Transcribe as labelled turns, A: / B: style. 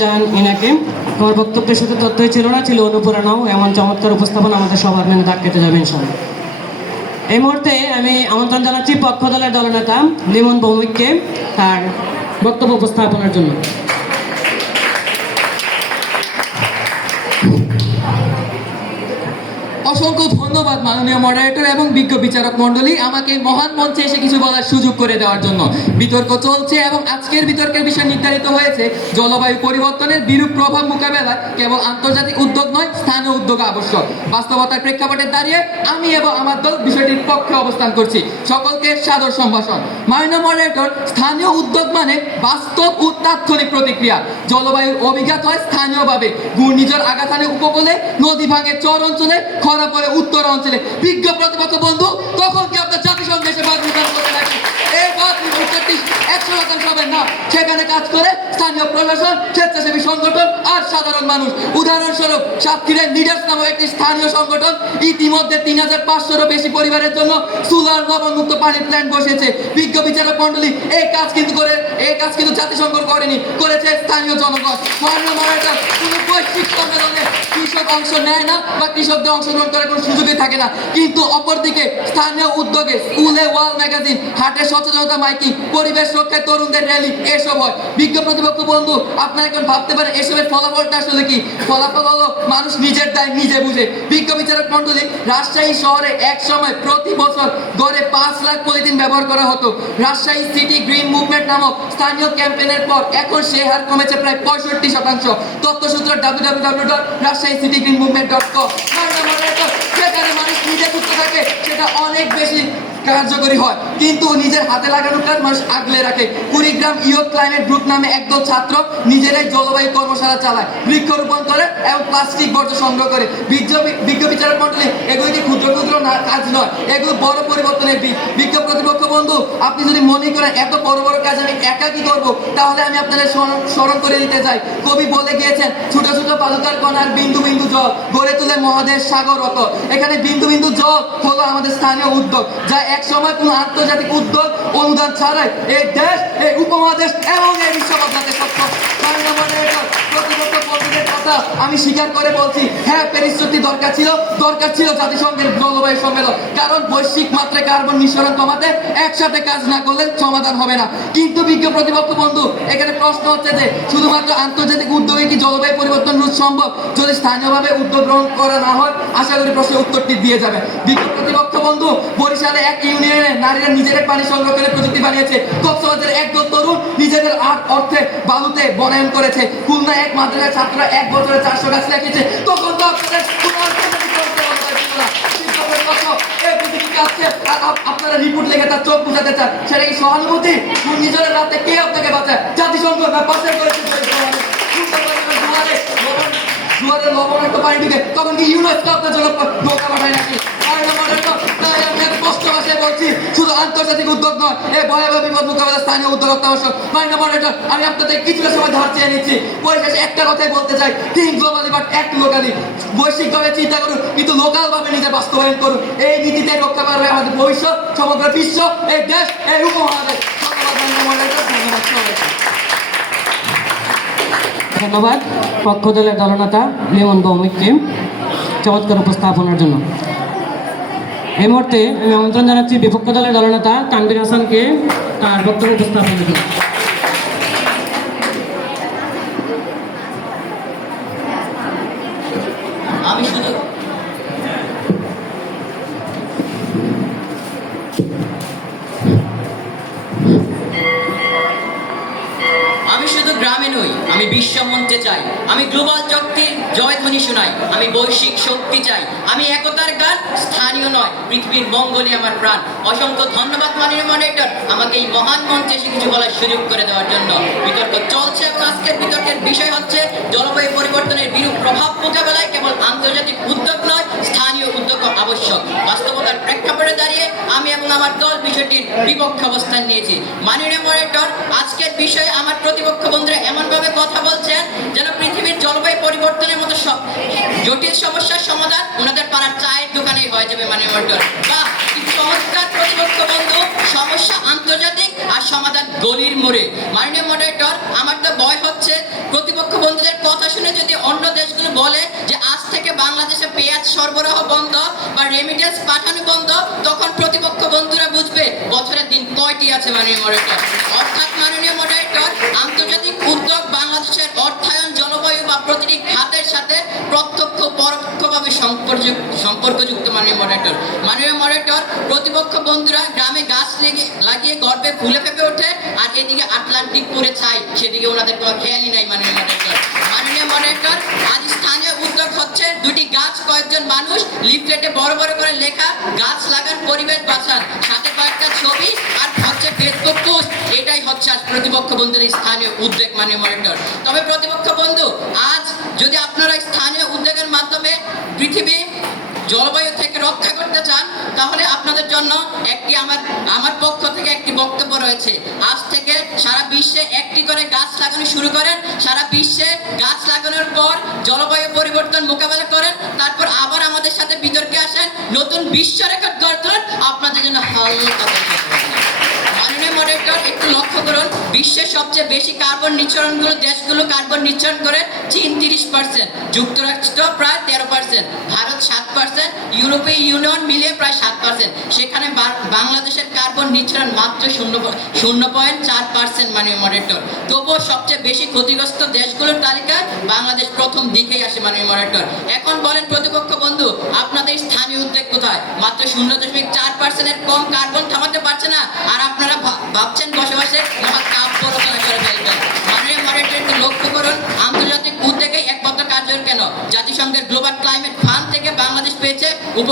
A: জানান ইনাকে আমার বক্তব্যের সাথে তথ্যই ছিল না, ছিল অনুপ্রেরণাও। এমন চমৎকার উপস্থাপনা আমাদের সবার মেনে দাগ কেটে যাবে, ইনশাল্লাহ। এই মুহূর্তে আমি আমন্ত্রণ জানাচ্ছি পক্ষ দলের দলনেতা লিমন ভৌমিককে তার বক্তব্য উপস্থাপনের জন্য।
B: অসংখ্য ধন্যবাদ মাননীয় মডারেটর এবং বিজ্ঞ বিচারক মণ্ডলী। আমাকে মহান মঞ্চে এসে কিছু বলার সুযোগ করে দেওয়ার জন্য বিতর্ক চলছে এবং আজকের বিতর্কের বিষয় নির্ধারিত হয়েছে। জলবায়ু পরিবর্তনের বিরূপ প্রভাব মোকাবেলায় কেবল আন্তর্জাতিক উদ্যোগ নয়, স্থানীয় উদ্যোগ আবশ্যক। বাস্তবতার প্রেক্ষাপটে দাঁড়িয়ে আমি এবং আমার দল বিষয়টির পক্ষে অবস্থান করছি। সকলকে সাদর সম্ভাষণ। মাননীয় মডারেটর স্থানীয় উদ্যোগ মানে বাস্তব ও তাৎক্ষণিক প্রতিক্রিয়া। জলবায়ুর অভিঘাত হয় স্থানীয়ভাবে। ঘূর্ণিঝড় হানে উপকূলে, নদী ভাঙে চর অঞ্চলে খরা পড়ে উত্তর অঞ্চলে। বিজ্ঞ প্রতিপক্ষ বন্ধু? তখন কি আপনার জাতিসংঘ এসে বাদ বিধান করতে নাকি এই বাদ উত্তরটি একশো শতাংশ হবে না। সেখানে কাজ করে স্থানীয় প্রশাসন, স্বেচ্ছাসেবী সংগঠন আর সাধারণ মানুষ। উদাহরণস্বরূপ, সাতক্ষীরের লিডার্স নামক একটি স্থানীয় সংগঠন ইতিমধ্যে তিন হাজার পাঁচশোরও বেশি পরিবারের জন্য সুলার লবণমুক্ত পানির প্ল্যান্ট বসিয়েছে। বিজ্ঞ বিচারক মন্ডলী এই কাজ কিন্তু করে, এই কাজ কিন্তু জাতিসংঘ করেনি, করেছে স্থানীয় জনগণ। মাননীয় মহারাজা, কোনো কৃষক অংশ নেয় না বা কৃষকদের অংশগ্রহণ করার কোনো সুযোগই থাকে না। কিন্তু অপরদিকে স্থানীয় উদ্যোগে স্কুলে ওয়াল ম্যাগাজিন, হাটে সচেতনতা মাইকিং, পরিবেশ রক্ষায় তরুণদের র্যালি, এসব হয়। বিজ্ঞ প্রতিপক্ষ বন্ধু, আপনারা এখন ভাবতে পারেন এসবের ফলাফলটা আসলে কি? ফলাফল হলো মানুষ নিজের দায় নিজে বুঝে। বিজ্ঞ বিচারক মন্ডলী রাজশাহী শহরে এক সময় প্রতি বছর গড়ে পাঁচ লাখ পলিথিন ব্যবহার করা হতো। রাজশাহী সিটি গ্রিন মুভমেন্ট নামক স্থানীয় ক্যাম্পেনের পর এখন সে হার কমেছে প্রায় পঁয়ষট্টি শতাংশ। তথ্যসূত্র W W W dot Rajshahi city green movement dot com যেখানে মানুষ নিজে করতে থাকে সেটা অনেক বেশি কার্যকরী হয়। কিন্তু নিজের হাতে লাগানো কাজ মানুষ আগলে রাখে। কুড়িগ্রাম ইয়ত ক্লাইমেট গ্রুপ নামে একদল ছাত্র নিজেরাই জলবায়ু কর্মশালা চালায়, বৃক্ষরোপণ করে এবং প্লাস্টিক বর্জ্য সংগ্রহ করে। বিজ্ঞ বিচারক মন্ডলী, এগুলি কি ক্ষুদ্র ক্ষুদ্র কাজ নয়? এগুলো বড় পরিবর্তনের বীজ। বিজ্ঞ প্রতিপক্ষ, বন্ধু, আপনি যদি মনে করেন এত বড় বড় কাজ আমি একা কি করব, তাহলে আমি আপনাদের স্মরণ- করে দিতে চাই। কবি বলে গিয়েছেন, ছোট ছোট বালুকার কণার বিন্দু বিন্দু জল, গড়ে তুলে মহাদেশ সাগর অত এখানে বিন্দু বিন্দু জল হলো আমাদের স্থানীয় উদ্যোগ, যা এক সময় কোনো আন্তর্জাতিক উদ্যোগ, অনুদান ছাড়াই এই দেশ, এই উপমহাদেশ এবং এই বিশ্ব সক্ষম কথা আমি স্বীকার করে বলছি হ্যাঁ প্যারিস চুক্তি দরকার ছিল দরকার ছিল জাতিসংঘের জলবায়ু সম্মেলন। কারণ বৈশ্বিক মাত্রায় কার্বন নিঃসরণ কমাতে একসাথে কাজ না করলে সমাধান হবে না। কিন্তু বিজ্ঞ প্রতিপক্ষ বন্ধু, এখানে প্রশ্ন হচ্ছে যে, শুধুমাত্র আন্তর্জাতিক উদ্যোগে কি জলবায়ু পরিবর্তন রোধ সম্ভব? যদি স্থানীয়ভাবে উদ্যোগ গ্রহণ করা না হয়, আশা করি প্রশ্নের উত্তরটি দিয়ে যাবে। বিজ্ঞ প্রতিপক্ষ বন্ধু, বরিশালে এক ইউনিয়নে নারীরা নিজেরাই পানি সংরক্ষণের প্রযুক্তি বানিয়েছে। কক্সবাজারে একদল তরুণ নিজেদের অর্থে বালুতে বনায়ন করেছে। খুলনা এক মাদ্রাসার ছাত্ররা এক বছরে চারশো গাছ লাগিয়েছে, তখন তো আপনারা রিপোর্ট লেগে তার চোখ বুঝাতে চান। সেটা কি সহানুভূতি? নিজের রাতে কে আপনাকে বাঁচায়? জাতিসংঘ পাশের করেছে লবণ- একটা পানি ঢুকে, তখন কি ইউনেস্কো আপনার জন্য নৌকা পাঠায় নাকি? বলছি, শুধু আন্তর্জাতিক উদ্যোগ নয় এই ভয়াবহ বিপদ মোকাবেলা স্থানীয় উদ্যোগ অত্যাবশ্যক মাননীয় মডারেটর আমি আপনাদের কিছুটা সময় ধার চেয়ে নিচ্ছি। পরিশেষে একটা কথাই বলতে চাই think globally but act locally বৈশ্বিকভাবে চিন্তা করুন, কিন্তু লোকাল ভাবে নিজে বাস্তবায়ন করুন। এই নীতিতে রক্ষা পাবে আমাদের ভবিষ্যৎ, সমগ্র বিশ্ব, এই দেশ, এই উপমহাদেশ। ধন্যবাদ
A: পক্ষ দলের দলনেতা লিমন ভৌমিককে চমৎকার উপস্থাপনার জন্য। এই মুহূর্তে আমি আমন্ত্রণ জানাচ্ছি বিপক্ষ দলের দলনেতা তানবির হাসানকে তার বক্তব্য উপস্থাপনের জন্য
C: আমি শুধু গ্রামে নই, আমি বিশ্ব মঞ্চে চাই। আমি গ্লোবাল শক্তির জয়ধ্বনি শোনাই আমি বৈশ্বিক শক্তি চাই। আমি একতার গান, স্থানীয় নয়, পৃথিবীর মঙ্গলই আমার প্রাণ। অসংখ্য ধন্যবাদ, মাননীয় মডারেটর আমাকে এই মহান মঞ্চে এসে কিছু বলার সুযোগ করে দেওয়ার জন্য। বিতর্ক চলছে এবং আজকের বিতর্কের বিষয় হচ্ছে জলবায়ু পরিবর্তনের বিরূপ প্রভাব মোকাবেলায় কেবল আন্তর্জাতিক উদ্যোগ নয়, স্থানীয় উদ্যোগ আবশ্যক। বাস্তবতার প্রেক্ষাপটে দাঁড়িয়ে আমি এবং আমার দল বিষয়টির বিপক্ষে অবস্থান নিয়েছি। মাননীয় মডারেটর আজকের বিষয়ে আমার প্রতিপক্ষ বন্ধুরা এমনভাবে কথা বলছেন যেন জলবায়ু পরিবর্তনের মতো সব জটিল সমস্যার সমাধান ওনাদের পাড়ার চায়ের দোকানেই হয়ে যাবে মানে বাহ, কি চমৎকার প্রতিপক্ষ বন্ধু। সমস্যা আন্তর্জাতিক আর সমাধান গলির মোড়ে। মাননীয় মডারেটর আমার তো হচ্ছে। প্রতিপক্ষ বন্ধুদের কথা শুনে যদি অন্য দেশগুলো বলে যে আজ থেকে বাংলাদেশে পেঁয়াজ সরবরাহ বন্ধ বা রেমিটেন্স পাঠানো বন্ধ, তখন প্রতিপক্ষ বন্ধুরা বুঝবে বছরের দিন কয়টি আছে মাননীয় মডারেটর অর্থাৎ মাননীয় মডারেটর আন্তর্জাতিক উদ্যোগ বাংলাদেশের অর্থায়ন জলবায়ু বা প্রতিটি খাতের সাথে প্রত্যক্ষ পরোক্ষভাবে সম্পর্ক- সম্পর্কযুক্ত মাননীয় মডারেটর মাননীয় মডারেটর প্রতিপক্ষ বন্ধুরা, গ্রামে গাছ লেগে, লাগিয়ে, গর্বে ফুলে ফেপে ওঠে, আর এদিকে আটলান্টিক পুরে ছাই, সেদিকে ওনাদের কোনো খেয়ালই নাই মাননীয় মডারেটর মাননীয় মডারেটর আজ স্থানীয় উদ্যোগ হচ্ছে দুটি গাছ, কয়েকজন মানুষ, লিফলেটে বড় বড় করে লেখা, গাছ লাগান পরিবেশ বাঁচান সাথে কয়েকটা ছবি, আর হচ্ছে ফেসবুক পোস্ট এটাই হচ্ছে আজ প্রতিপক্ষ বন্ধুদের স্থানীয় উদ্যোগ মাননীয় মডারেটর তবে প্রতিপক্ষ বন্ধু, আজ যদি আপনারা স্থানীয় উদ্যোগের মাধ্যমে পৃথিবী জলবায়ু থেকে রক্ষা করতে চান, তাহলে আপনাদের জন্য একটি আমার আমার পক্ষ থেকে একটি বক্তব্য রয়েছে। আজ থেকে সারা বিশ্বে একটি করে গাছ লাগানো শুরু করেন। সারা বিশ্বে গাছ লাগানোর পর জলবায়ু পরিবর্তন মোকাবেলা করেন। তারপর আবার আমাদের সাথে বিতর্কে আসেন। নতুন বিশ্ব রেকর্ড গড়ে আপনাদের জন্য থাকবে। মাননীয় মডারেটর একটু লক্ষ্য করুন। বিশ্বের সবচেয়ে বেশি কার্বন নিঃসরণগুলো দেশগুলো কার্বন নিঃসরণ করে চীন তিরিশ পার্সেন্ট যুক্তরাষ্ট্র প্রায় তেরো পার্সেন্ট ভারত সাত পার্সেন্ট ইউরোপীয় ইউনিয়ন মিলিয়ে প্রায় সাত পার্সেন্ট সেখানে বাংলাদেশের কার্বন নিঃসরণ মাত্র শূন্য শূন্য পয়েন্ট চার পার্সেন্ট মাননীয় মডারেটর তবুও সবচেয়ে বেশি ক্ষতিগ্রস্ত দেশগুলোর তালিকায় বাংলাদেশ প্রথম দিকেই আসে মাননীয় মডারেটর এখন বলেন প্রতিপক্ষ বন্ধু, আপনাদের স্থানীয় উদ্যোগ কোথায়? মাত্র শূন্য দশমিক চার পার্সেন্টের কম কার্বন থামাতে পারছে না। আর আপনারা ভা- ভাবছেন বসে বসে মহা কাব্য রচনা করে ফেলবেন। মাননীয় একটু লক্ষ্য করুন, আন্তর্জাতিক উদ্যোগে একমাত্র কার্যকর কেন? জাতিসংঘের গ্লোবাল ক্লাইমেট ফান্ড থেকে বাংলাদেশ পেয়েছে উপ